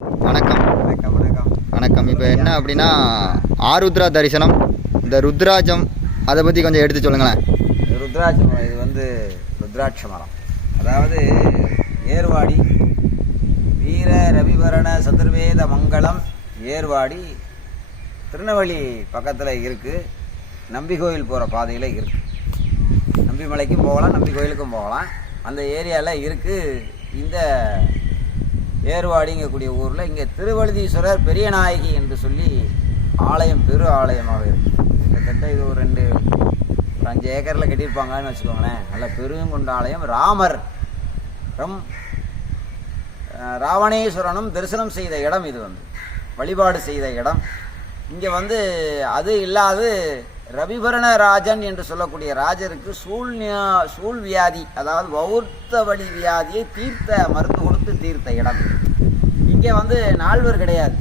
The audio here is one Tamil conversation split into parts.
வணக்கம். வணக்கம் வணக்கம். வணக்கம். இப்போ என்ன அப்படின்னா ஆருத்ரா தரிசனம் இந்த ருத்ராஜம் அதை பற்றி கொஞ்சம் எடுத்து சொல்லுங்களேன். ருத்ராட்ச மரம் இது வந்து ருத்ராட்ச மரம். அதாவது ஏர்வாடி வீர ரவிவரண சதுர்வேத மங்களம் ஏர்வாடி திருநெல்வேலி பக்கத்தில் இருக்குது நம்பி கோயில் போகிற பாதையில் இருக்குது நம்பி மலைக்கும் போகலாம் நம்பி கோயிலுக்கும் போகலாம். அந்த ஏரியாவில் இருக்குது இந்த ஏர்வாடிங்கக்கூடிய ஊரில் இங்கே திருவழுதீஸ்வரர் பெரிய நாயகி என்று சொல்லி ஆலயம் பெரு ஆலயமாக இருக்குது கிட்டத்தட்ட இது ஒரு ரெண்டு ஒரு அஞ்சு ஏக்கரில் கட்டியிருப்பாங்கன்னு வச்சுக்கோங்களேன். நல்ல பெருங்கொண்ட ஆலயம். ராமர் ரம் ராவணேஸ்வரனும் தரிசனம் செய்த இடம் இது வந்து. வழிபாடு செய்த இடம். இங்கே வந்து அது இல்லாது ரவிபரணராஜன் என்று சொல்லக்கூடிய ராஜருக்கு சூழ் சூழ் வியாதி அதாவது வௌர்த்த வழி வியாதியை தீர்த்த மருந்து கொடுத்து தீர்த்த இடம். இங்கே வந்து நால்வர் கிடையாது.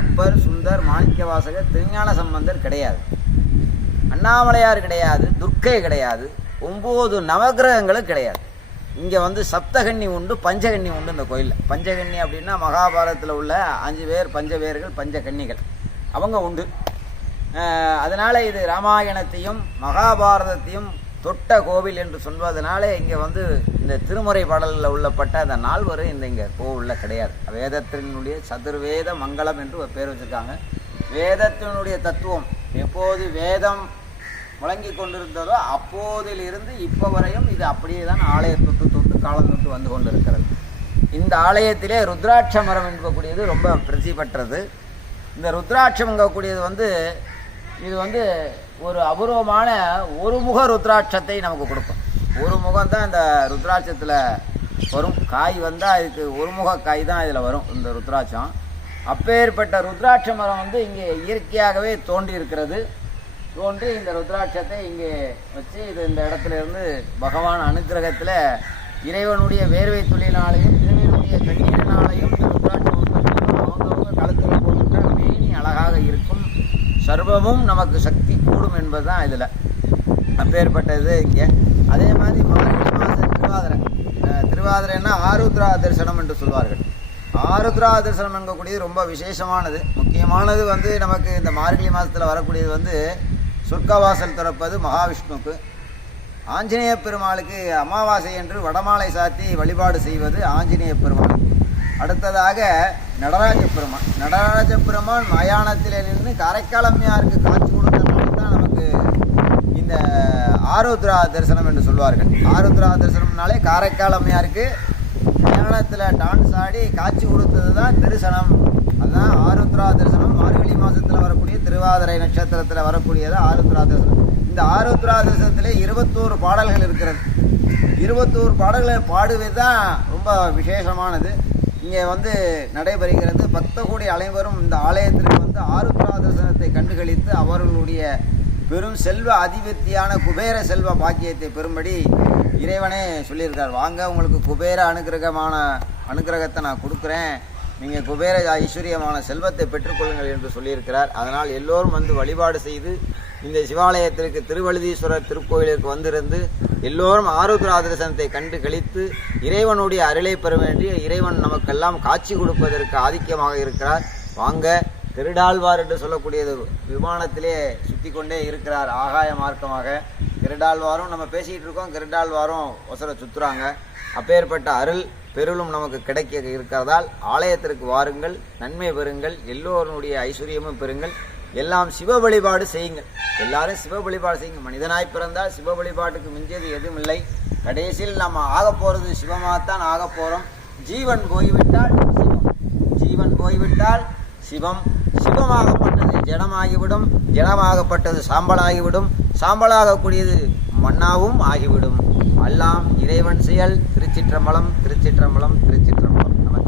அப்பர் சுந்தர் மாணிக்கவாசகர் திருஞான சம்பந்தர் கிடையாது. அண்ணாமலையார் கிடையாது துர்க்கை கிடையாது ஒம்பது நவக்கிரகங்களும் கிடையாது. இங்கே வந்து சப்தகன்னி உண்டு பஞ்சகன்னி உண்டு இந்த கோயிலில். பஞ்சகன்னி அப்படின்னா மகாபாரதத்தில் உள்ள அஞ்சு பேர் பஞ்சவேர்கள் பஞ்சகன்னிகள். அவங்க உண்டு. அதனால் இது ராமாயணத்தையும் மகாபாரதத்தையும் தொட்ட கோவில் என்று சொல்வதனால இங்கே வந்து இந்த திருமுறை பாடலில் உள்ளப்பட்ட அந்த நால்வர் இந்த இங்கே கோவிலில் கிடையாது. வேதத்தினுடைய சதுர்வேத மங்களம் என்று ஒரு பேர் வச்சுருக்காங்க. வேதத்தினுடைய தத்துவம் எப்போது வேதம் முழங்கி கொண்டிருந்ததோ அப்போதிலிருந்து இப்போ வரையும் இது அப்படியே தான் ஆலய தொட்டு தொட்டு காலம் தொட்டு வந்து கொண்டிருக்கிறது. இந்த ஆலயத்திலே ருத்ராட்ச மரம் என்பக்கூடியது ரொம்ப பிரசி பெற்றது. இந்த ருத்ராட்சம்ங்கக்கூடியது வந்து இது வந்து ஒரு அபூர்வமான ஒரு முக ருத்ராட்சத்தை நமக்கு கொடுக்கும். ஒரு முகம் தான் இந்த ருத்ராட்சத்தில் வரும். காய் வந்தால் இதுக்கு ஒரு முக காய் தான் இதில் வரும் இந்த ருத்ராட்சம். அப்பேற்பட்ட ருத்ராட்ச மரம் வந்து இங்கே இயற்கையாகவே தோன்றி இருக்கிறது. தோன்றி இந்த ருத்ராட்சத்தை இங்கே வச்சு இது இந்த இடத்துல இருந்து பகவான் அனுக்கிரகத்தில் இறைவனுடைய வேர்வை துளியினாலையும் இறைவனுடைய கண்ணீரினாலையும் இந்த ருத்ராட்சம் சர்வமும் நமக்கு சக்தி கூடும் என்பது தான் இதில். அப்பேற்பட்டது இங்கே. அதே மாதிரி மார்கழி மாதம் திருவாதிரை. திருவாதிரைன்னா ஆருத்ரா தரிசனம் என்று சொல்வார்கள். ஆருத்ரா தரிசனம் என்கக்கூடியது ரொம்ப விசேஷமானது. முக்கியமானது வந்து நமக்கு இந்த மார்கழி மாதத்தில் வரக்கூடியது வந்து சொர்க்கவாசல் திறப்பது மகாவிஷ்ணுவுக்கு. ஆஞ்சநேய பெருமாளுக்கு அமாவாசை என்று வடமாலை சாத்தி வழிபாடு செய்வது ஆஞ்சநேய பெருமாள் அடுத்ததாக நடராஜ பெருமான் நடராஜ பெருமான் மயானத்தில் நின்று காரைக்காலம்மையாருக்கு காட்சி கொடுத்தனால தான் நமக்கு இந்த ஆருத்ரா தரிசனம் என்று சொல்வார்கள். ஆருத்ரா தரிசனம்னாலே காரைக்காலம்மையாருக்கு மயானத்தில் டான்ஸ் ஆடி காட்சி கொடுத்தது தான் தரிசனம். அதுதான் ஆருத்ரா தரிசனம். மார்கழி மாதத்தில் வரக்கூடிய திருவாதிரை நட்சத்திரத்தில் வரக்கூடியது ஆருத்ரா தரிசனம். இந்த ஆருத்ரா தரிசனத்திலே இருபத்தோரு பாடல்கள் இருக்கிறது. இருபத்தோரு பாடல்களை பாடுவது தான் ரொம்ப விசேஷமானது. இங்கே வந்து நடைபெறுகிறது. பக்த கோடி அனைவரும் இந்த ஆலயத்திற்கு வந்து ஆருத்ரா தரிசனத்தை கண்டுகளித்து அவர்களுடைய பெரும் செல்வ அதிபத்தியான குபேர செல்வ பாக்கியத்தை பெறும்படி இறைவனே சொல்லியிருக்கார். வாங்க உங்களுக்கு குபேர அனுகிரகமான அனுகிரகத்தை நான் கொடுக்குறேன். நீங்கள் குபேர ஐஸ்வர்யமான செல்வத்தை பெற்றுக்கொள்ளுங்கள் என்று சொல்லியிருக்கிறார். அதனால் எல்லோரும் வந்து வழிபாடு செய்து இந்த சிவாலயத்திற்கு திருவழுதீஸ்வரர் திருக்கோயிலுக்கு வந்திருந்து எல்லோரும் ஆரோக்கிய தரிசனத்தை கண்டு கழித்து இறைவனுடைய அருளை பெற வேண்டிய இறைவன் நமக்கெல்லாம் காட்சி கொடுப்பதற்கு ஆதிக்கமாக இருக்கிறார். வாங்க திருடாழ்வார் என்று சொல்லக்கூடியது விமானத்திலே சுற்றி கொண்டே இருக்கிறார் ஆகாய மார்க்கமாக. கிருடாழ்வாரும் நம்ம பேசிக்கிட்டு இருக்கோம் கிருடாழ்வாரும் ஒசர சுற்றுறாங்க அப்பேற்பட்ட அருள் பெருளும் நமக்கு கிடைக்க இருக்கிறதால் ஆலயத்திற்கு வாருங்கள் நன்மை பெறுங்கள் எல்லோருடைய ஐஸ்வர்யமும் பெறுங்கள். எல்லாம் சிவ வழிபாடு செய்யுங்கள் எல்லாரும் சிவ வழிபாடு செய்யுங்க. மனிதனாய் பிறந்தால் சிவ வழிபாட்டுக்கு மிஞ்சியது எதுவும் இல்லை கடைசியில் நம்ம ஆக போகிறது சிவமாகத்தான் ஆக போகிறோம் ஜீவன் போய்விட்டால் சிவம். ஜீவன் போய்விட்டால் சிவம். சிவமாகப்பட்டது ஜடமாகிவிடும். ஜடமாகப்பட்டது சாம்பலாகிவிடும். சாம்பலாகக்கூடியது மண்ணாவும் ஆகிவிடும். எல்லாம் இறைவன் செயல். திருச்சிற்றம்பலம் திருச்சிற்றம்பலம் திருச்சிற்றம்பலம்.